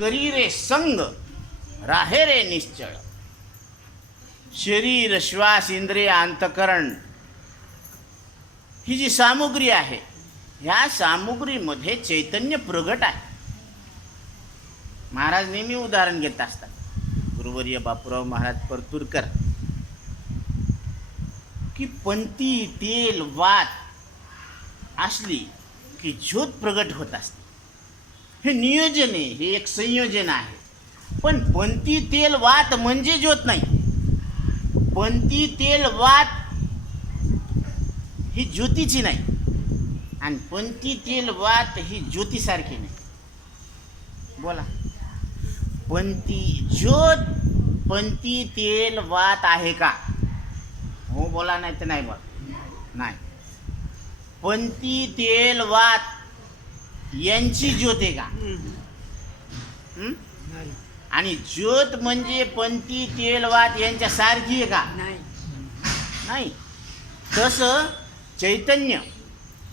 करी रे संग राहे रे निश्चळ. शरीर श्वास इंद्रिय अंतकरण ही जी सामुग्री आहे ह्या सामुग्रीमध्ये चैतन्य प्रगट आहे. महाराज नेहमी उदाहरण घेत असतात. गुरुवर्य बापूराव महाराज परतूरकर की पंती तेल वात असली की ज्योत प्रगट होत असते. हे नियोजन आहे हे एक संयोजन आहे. पण पंती तेल वात म्हणजे ज्योत नाही. पंती तेल वात ही ज्योतीची नाही. आणि पंती तेल वात ही ज्योतीसारखी नाही. बोला. पंती ज्योत पंती तेल वात आहे का? हो बोला नाही तर नाही बोला. नाही. पंती तेल वात यांची ज्योत आहे का? हं? नाही. आणि ज्योत म्हणजे पंती तेल वात यांच्या सारखी आहे का? नाही. नाही. तसं चैतन्य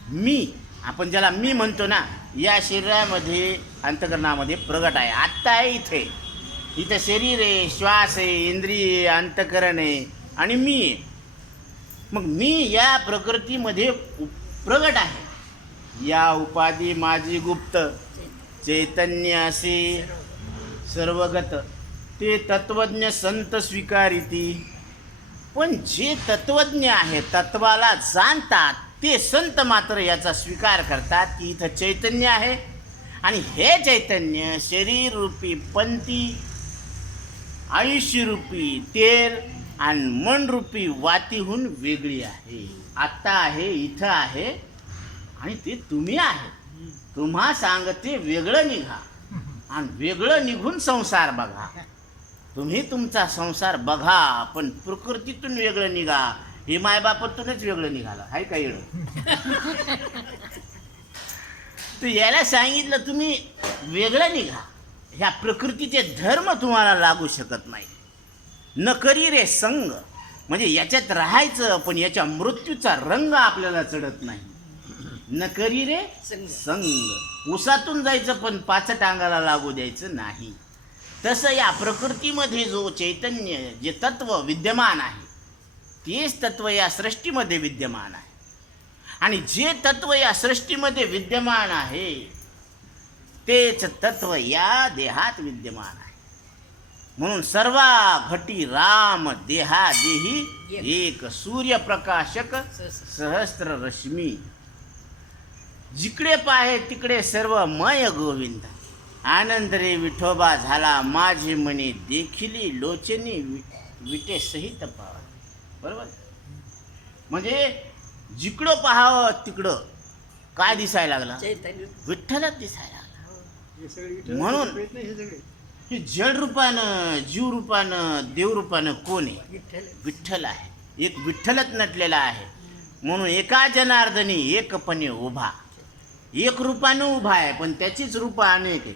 मी आपण ज्याला मी म्हणतो ना या शरीरामध्ये अंतकरणामध्ये प्रगट आहे. आत्ता आहे इथे. इथं शरीर आहे श्वास आहे इंद्रिय आहे, अंतकरण आहे आणि मी आहे. मग मी या प्रकृतीमध्ये उ- प्रगट आहे. या उपाधी माझी गुप्त चैतन्य असे सर्वगत. ते तत्वज्ञ संत स्वीकारिती. पण जे तत्वज्ञ आहे तत्वाला जाणतात ते संत मात्र याचा स्वीकार करतात की इथं चैतन्य आहे. आणि हे चैतन्य शरीर रूपी पंथी आयुष्यरूपी तेल आणि मनरूपी वातीहून वेगळी आहे. आत्ता आहे इथं आहे. आणि ते तुम्ही आहे. तुम्हा सांगते वेगळं निघा. आणि वेगळं निघून संसार बघा. तुम्ही तुमचा संसार बघा पण प्रकृतीतून वेगळं निघा. हे मायबापातूनच वेगळं निघालं. आहे का येणं तर याला सांगितलं तुम्ही वेगळं निघा. ह्या प्रकृतीचे धर्म तुम्हाला लागू शकत नाही. न करी रे संग. म्हणजे याच्यात राहायचं पण याच्या मृत्यूचा रंग आपल्याला चढत नाही. न करी रे संग. संग उसातून जायचं पण पाचट अंगाला लागू द्यायचं नाही. तसं या प्रकृतीमध्ये जो चैतन्य जे तत्व विद्यमान आहे तेच तत्व या सृष्टीमध्ये विद्यमान आहे. आणि जे तत्व या सृष्टीमध्ये विद्यमान आहे तेच तत्व या देहात विद्यमान आहे. म्हणून सर्वा घटी राम देहा देही एक सूर्यप्रकाशक सहस्त्र रश्मी. जिकडे पाहे तिकडे सर्व मय गोविंद. आनंद रे विठोबा झाला माझे मने देखिली लोचनी वि- विटे सहित पावा बरोबर? म्हणजे जिकडं पाहावं तिकडं काय दिसायला लागला? विठ्ठलच दिसायला लागला. हे. म्हणून- हे हे जड रूपानं जीव रूपानं देव रूपानं कोण आहे? विठ्ठल. विठ्ठल आहे. एक विठ्ठलच नटलेला आहे. म्हणून एका जनार्दनी एकपणे उभा. एक रूपानं उभा आहे पण त्याचीच रूप अनेक आहे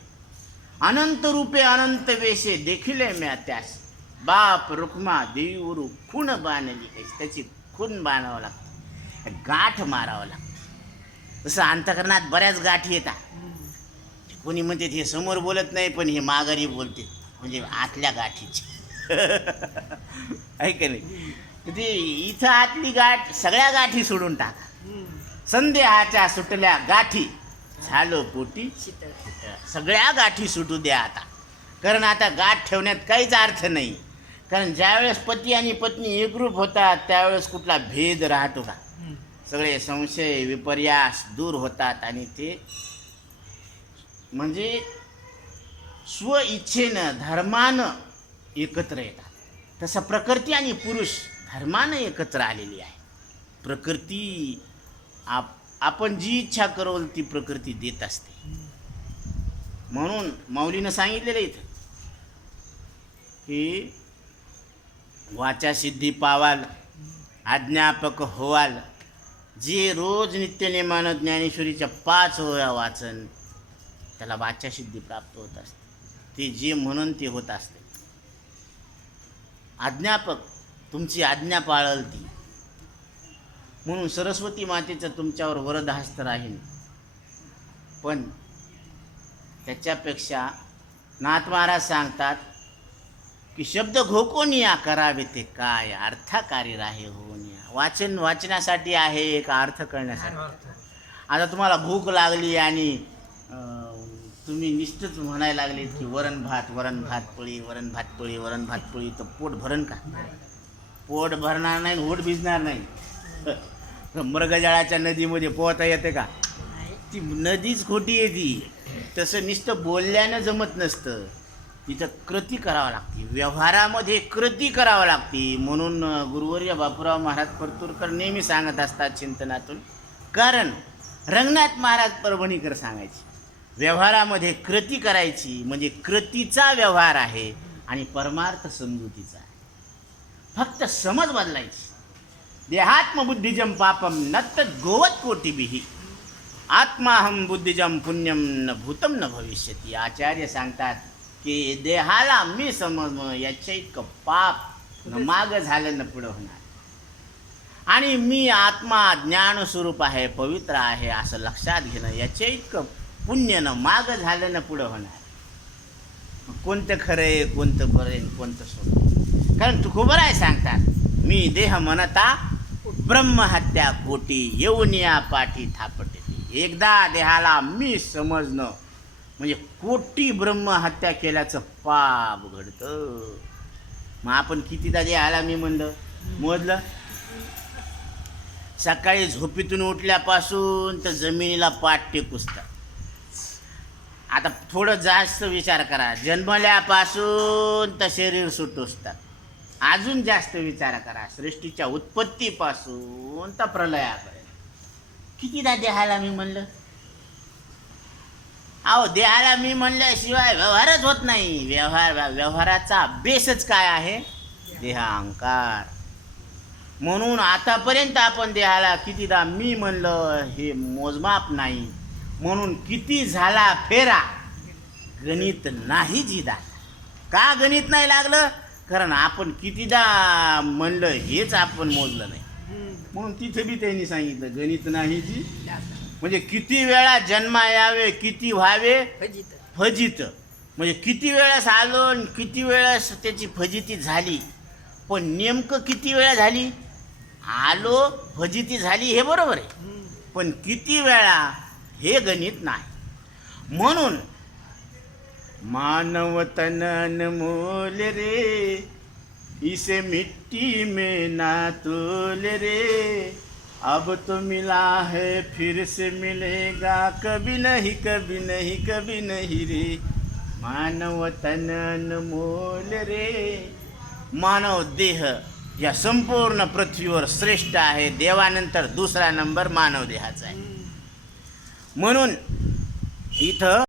अनंत रूपे अनंत वेशे देखील म्या त्यास. बाप रुक्मा देवीवरू खूण बांधली त्याची खून बांधावं लागतं. गाठ मारावं लागतं. तसं अंतकरणात बऱ्याच गाठी येतात. कोणी म्हणते हे समोर बोलत नाही पण हे माघारी बोलते. म्हणजे आतल्या गाठीची. ऐक नाही? ते इथं आतली गाठ सगळ्या गाठी सोडून टाका. संदेहाच्या सुटल्या गाठी. झालो पोटी. शीतळ. सगळ्या गाठी सुटू द्या आता. कारण आता गाठ ठेवण्यात काहीच अर्थ नाही. कारण ज्यावेळेस पती आणि पत्नी एकरूप होतात त्यावेळेस कुठला भेद राहतो का? सगळे संशय विपर्यास दूर होतात आणि ते म्हणजे स्व इच्छेनं धर्मानं एकत्र येतात. तसं प्रकृती आणि पुरुष धर्मानं एकत्र आलेली आहे. प्रकृती आप आपण जी इच्छा करवल ती प्रकृती देत असते. म्हणून माऊलीनं सांगितलेलं इथं की वाचा सिद्धी पावाल आज्ञापक होवाल. जे रोज नित्यनेमानं ज्ञानेश्वरीच्या पाच ओव्या वाचन त्याला वाचा सिद्धी प्राप्त होत असते. ते जे म्हणून ते होत असते. आज्ञापक तुमची आज्ञा पाळल ती म्हणून सरस्वती मातेचं तुमच्यावर वरदहस्त राहील. पण त्याच्यापेक्षा नाथ महाराज सांगतात की शब्द घोकोनिया करावे ते काय? अर्थाकारी राहे होनिया. वाचन वाचण्यासाठी आहे का अर्थ करण्यासाठी. आता तुम्हाला भूक लागली आणि तुम्ही निष्ठच म्हणायला लागले की वरण भात वरण भात पोळी वरण भात पोळी वरण भात पोळी तर पोट भरण का? पोट भरणार नाही ओठ भिजणार नाही. मृगजळाच्या नदीमध्ये पोहता येते का? ती नदीच खोटी आहे ती. तसं नुसतं बोलल्यानं जमत नसतं. तिथं कृती करावं लागते. व्यवहारामध्ये कृती करावं लागते. म्हणून गुरुवर्य बापूराव महाराज परतूरकर नेहमी सांगत असतात चिंतनातून. कारण रंगनाथ महाराज परभणीकर सांगायचे व्यवहारामध्ये कृती करायची म्हणजे कृतीचा व्यवहार आहे आणि परमार्थ समजुतीचा आहे. फक्त समज बदलायची. देहात्मबुद्धिजम पापम नत्त गोवत कोटीभिही आत्माहम बुद्धिजम पुण्यम न भूतम न भविष्यती। आचार्य सांगतात की देहाला मी समजणं याच्या इतकं पाप न माग झालं न पुढं होणार. आणि मी आत्मा ज्ञानस्वरूप आहे पवित्र आहे असं लक्षात घेणं याच्या इतकं पुण्य न माग झालं न पुढं होणार. कोणतं खरं आहे कोणतं बरं आहे कोणतं सोडं कारण तुकोबर आहे सांगतात. मी देह म्हणता ब्रह्महत्या कोटी येऊन या पाठी थापटे एकदा देहाला मी समजणं म्हणजे कोटी ब्रह्महत्या केल्याचं पाप घडतं. मग आपण कितीदा देहाला मी म्हणलं? मोजलं? सकाळी झोपेतून उठल्यापासून तर जमिनीला पाठ टेकुसतात. आता थोडं जास्त विचार करा. जन्मल्यापासून तर शरीर सुटोसतात. अजून जास्त विचार करा. सृष्टीच्या उत्पत्तीपासून तर प्रलयापर्यंत. कितीदा देहाला मी म्हणलं? अहो देहाला मी म्हणल्याशिवाय व्यवहारच होत नाही. व्यवहार व्यवहाराचा बेसच काय आहे? देहांकार. म्हणून आतापर्यंत आपण देहाला कितीदा मी म्हणलं हे मोजमाप नाही. म्हणून किती झाला फेरा? गणित नाही जिदा. का गणित नाही लागलं? कारण आपण कितीदा म्हणलं हेच आपण मोजलं नाही. म्हणून तिथे बी त्यांनी सांगितलं गणित नाही जी. म्हणजे किती वेळा जन्मा यावे किती व्हावे? फजित. म्हणजे किती वेळेस आलो आणि किती वेळेस त्याची फजिती झाली? पण नेमकं किती वेळा झाली? आलो फजिती झाली हे बरोबर आहे. पण किती वेळा हे गणित नाही. म्हणून मानव तन अनमोल रे. इसे मिट्टी में ना तोल रे. अब तो मिला है फिर से मिलेगा. कभी नहीं कभी नहीं कभी नहीं रे. मानव तन अनमोल रे. मानव देह या संपूर्ण पृथ्वीवर श्रेष्ठ आहे. देवानंतर दुसरा नंबर मानव देहाचा आहे. म्हणून इथं